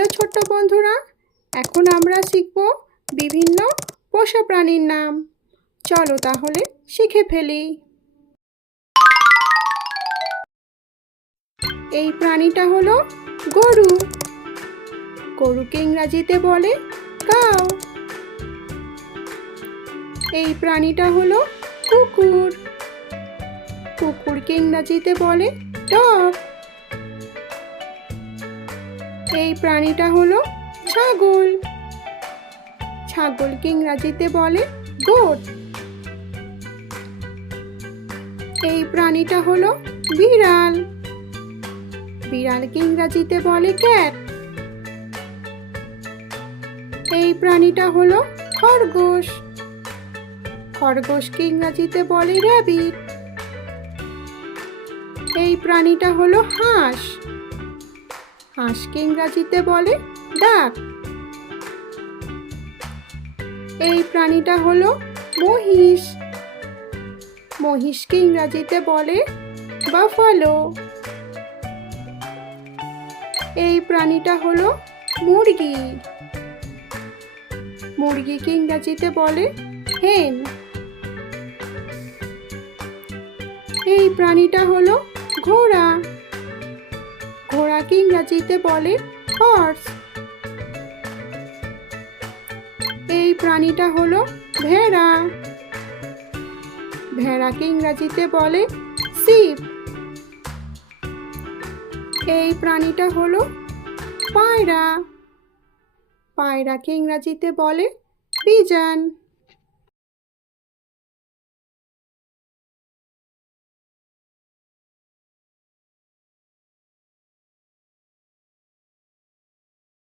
Hello ছোট্ট বন্ধুরা, এখন আমরা শিখব বিভিন্ন পোষা প্রাণীর নাম। চলো তাহলে শিখে ফেলি। এই প্রাণীটা হলো গরু। গরুকে ইংরাজিতে বলে কাউ। এই প্রাণীটা হলো কুকুর। কুকুরকে ইংরাজিতে বলে ডগ। এই প্রাণীটা হলো ছাগল। ছাগলকে ইংরাজিতে বলে গোট এই প্রাণীটা হলো বিড়াল। বিড়ালকে ইংরাজিতে বলে ক্যাট এই প্রাণীটা হলো খরগোশ। খরগোশকে ইংরাজিতে বলে র্যাবিট এই প্রাণীটা হলো হাঁস। হাঁসকে ইংরাজিতে বলে ডাক। এই প্রাণীটা হলো মহিষ। মহিষকে ইংরাজিতে বলে বাফালো। এই প্রাণীটা হলো মুরগি। মুরগিকে ইংরাজিতে বলে হেন এই প্রাণীটা হলো ঘোড়া। ঘোড়াকে ইংরাজিতে বলে হর্স এই প্রাণীটা হলো ভেড়া। ভেড়াকে ইংরাজিতে বলে শিপ এই প্রাণীটা হলো পায়রা। পায়রাকে ইংরাজিতে বলে পিজন